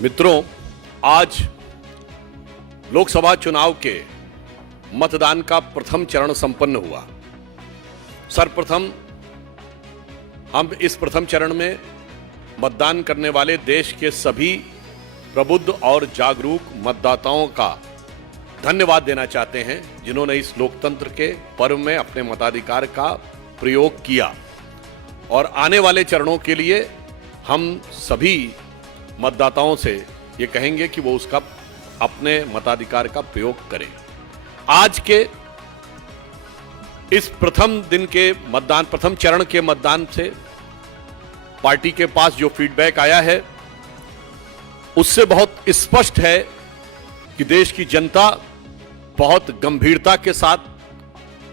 मित्रों, आज लोकसभा चुनाव के मतदान का प्रथम चरण संपन्न हुआ। सर्वप्रथम हम इस प्रथम चरण में मतदान करने वाले देश के सभी प्रबुद्ध और जागरूक मतदाताओं का धन्यवाद देना चाहते हैं, जिन्होंने इस लोकतंत्र के पर्व में अपने मताधिकार का प्रयोग किया। और आने वाले चरणों के लिए हम सभी मतदाताओं से ये कहेंगे कि वो उसका अपने मताधिकार का प्रयोग करें। आज के इस प्रथम दिन के मतदान, प्रथम चरण के मतदान से पार्टी के पास जो फीडबैक आया है उससे बहुत स्पष्ट है कि देश की जनता बहुत गंभीरता के साथ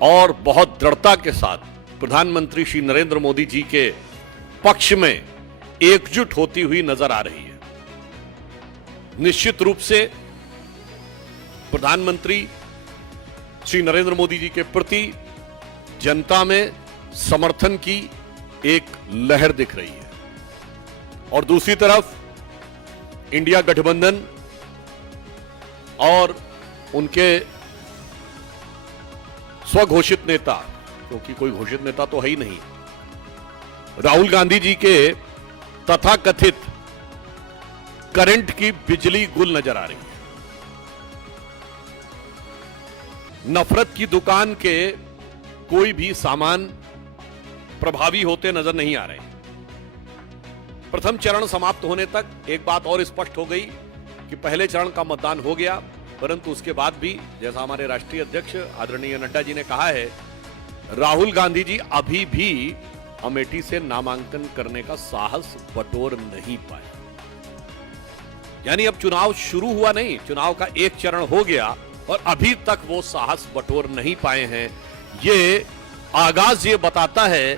और बहुत दृढ़ता के साथ प्रधानमंत्री श्री नरेंद्र मोदी जी के पक्ष में एकजुट होती हुई नजर आ रही है। निश्चित रूप से प्रधानमंत्री श्री नरेंद्र मोदी जी के प्रति जनता में समर्थन की एक लहर दिख रही है और दूसरी तरफ इंडिया गठबंधन और उनके स्वघोषित नेता, क्योंकि कोई घोषित नेता तो है ही नहीं, राहुल गांधी जी के तथाकथित करंट की बिजली गुल नजर आ रही है। नफरत की दुकान के कोई भी सामान प्रभावी होते नजर नहीं आ रहे। प्रथम चरण समाप्त होने तक एक बात और स्पष्ट हो गई कि पहले चरण का मतदान हो गया, परंतु उसके बाद भी, जैसा हमारे राष्ट्रीय अध्यक्ष आदरणीय नड्डा जी ने कहा है, राहुल गांधी जी अभी भी अमेठी से नामांकन करने का साहस बटोर नहीं पाए। यानी अब चुनाव शुरू हुआ नहीं, चुनाव का एक चरण हो गया और अभी तक वो साहस बटोर नहीं पाए हैं। ये आगाज ये बताता है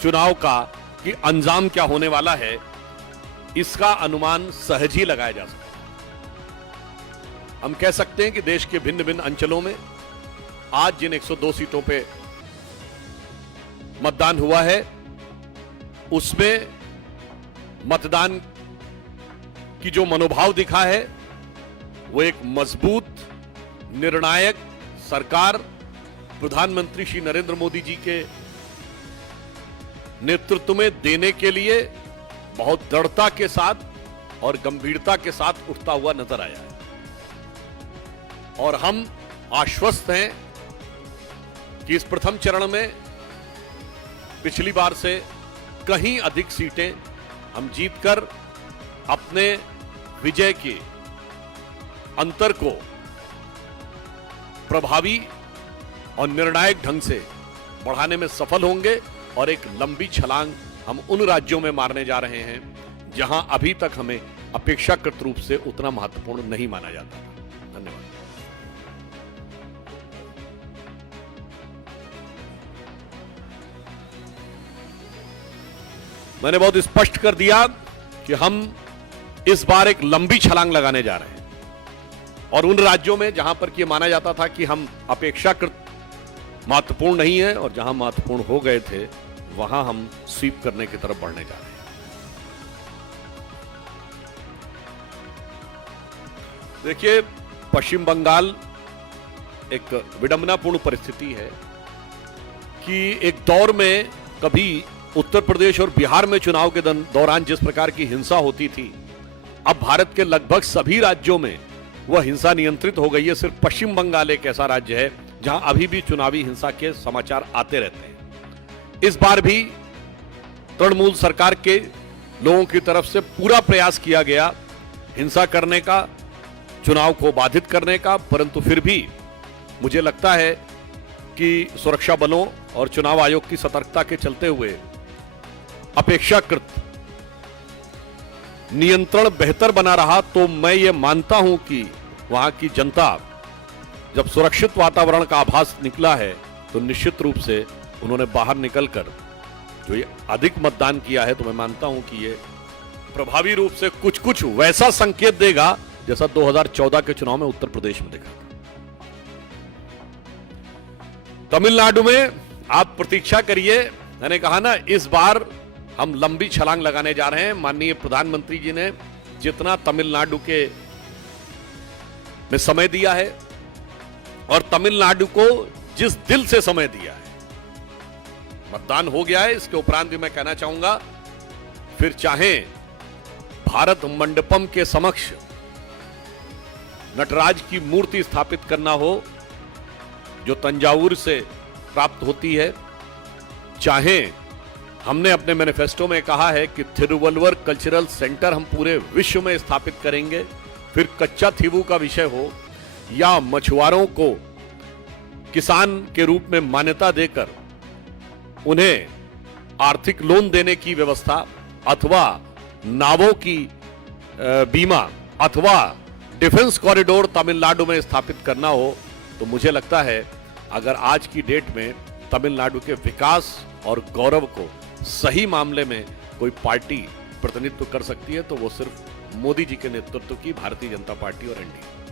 चुनाव का कि अंजाम क्या होने वाला है, इसका अनुमान सहज ही लगाया जा सकता है। हम कह सकते हैं कि देश के भिन्न भिन्न अंचलों में आज जिन 102 सीटों पे मतदान हुआ है, उसमें मतदान की जो मनोभाव दिखा है वो एक मजबूत, निर्णायक सरकार प्रधानमंत्री श्री नरेंद्र मोदी जी के नेतृत्व में देने के लिए बहुत दृढ़ता के साथ और गंभीरता के साथ उठता हुआ नजर आया है। और हम आश्वस्त हैं कि इस प्रथम चरण में पिछली बार से कहीं अधिक सीटें हम जीतकर अपने विजय के अंतर को प्रभावी और निर्णायक ढंग से बढ़ाने में सफल होंगे और एक लंबी छलांग हम उन राज्यों में मारने जा रहे हैं जहां अभी तक हमें अपेक्षाकृत रूप से उतना महत्वपूर्ण नहीं माना जाता। धन्यवाद। मैंने बहुत स्पष्ट कर दिया कि हम इस बार एक लंबी छलांग लगाने जा रहे हैं और उन राज्यों में जहां पर कि माना जाता था कि हम अपेक्षाकृत महत्वपूर्ण नहीं है और जहां महत्वपूर्ण हो गए थे, वहां हम स्वीप करने की तरफ बढ़ने जा रहे हैं। देखिए, पश्चिम बंगाल एक विडंबनापूर्ण परिस्थिति है कि एक दौर में कभी उत्तर प्रदेश और बिहार में चुनाव के दौरान जिस प्रकार की हिंसा होती थी, अब भारत के लगभग सभी राज्यों में वह हिंसा नियंत्रित हो गई है। सिर्फ पश्चिम बंगाल एक ऐसा राज्य है जहां अभी भी चुनावी हिंसा के समाचार आते रहते हैं। इस बार भी तृणमूल सरकार के लोगों की तरफ से पूरा प्रयास किया गया हिंसा करने का, चुनाव को बाधित करने का, परंतु फिर भी मुझे लगता है कि सुरक्षा बलों और चुनाव आयोग की सतर्कता के चलते हुए अपेक्षाकृत नियंत्रण बेहतर बना रहा। तो मैं ये मानता हूं कि वहां की जनता, जब सुरक्षित वातावरण का आभास निकला है, तो निश्चित रूप से उन्होंने बाहर निकलकर जो ये अधिक मतदान किया है, तो मैं मानता हूं कि ये प्रभावी रूप से कुछ कुछ वैसा संकेत देगा जैसा 2014 के चुनाव में उत्तर प्रदेश में देखा। तमिलनाडु में आप प्रतीक्षा करिए, मैंने कहा ना, इस बार हम लंबी छलांग लगाने जा रहे हैं। माननीय प्रधानमंत्री जी ने जितना तमिलनाडु के में समय दिया है और तमिलनाडु को जिस दिल से समय दिया है। मतदान हो गया है, इसके उपरांत भी मैं कहना चाहूंगा, फिर चाहे भारत मंडपम के समक्ष नटराज की मूर्ति स्थापित करना हो जो तंजावुर से प्राप्त होती है, चाहे हमने अपने मैनिफेस्टो में कहा है कि थिरुवल्लुवर कल्चरल सेंटर हम पूरे विश्व में स्थापित करेंगे, फिर कच्चा थीवू का विषय हो या मछुआरों को किसान के रूप में मान्यता देकर उन्हें आर्थिक लोन देने की व्यवस्था, अथवा नावों की बीमा, अथवा डिफेंस कॉरिडोर तमिलनाडु में स्थापित करना हो, तो मुझे लगता है अगर आज की डेट में तमिलनाडु के विकास और गौरव को सही मामले में कोई पार्टी प्रतिनिधित्व कर सकती है तो वो सिर्फ मोदी जी के नेतृत्व की भारतीय जनता पार्टी और एनडीए।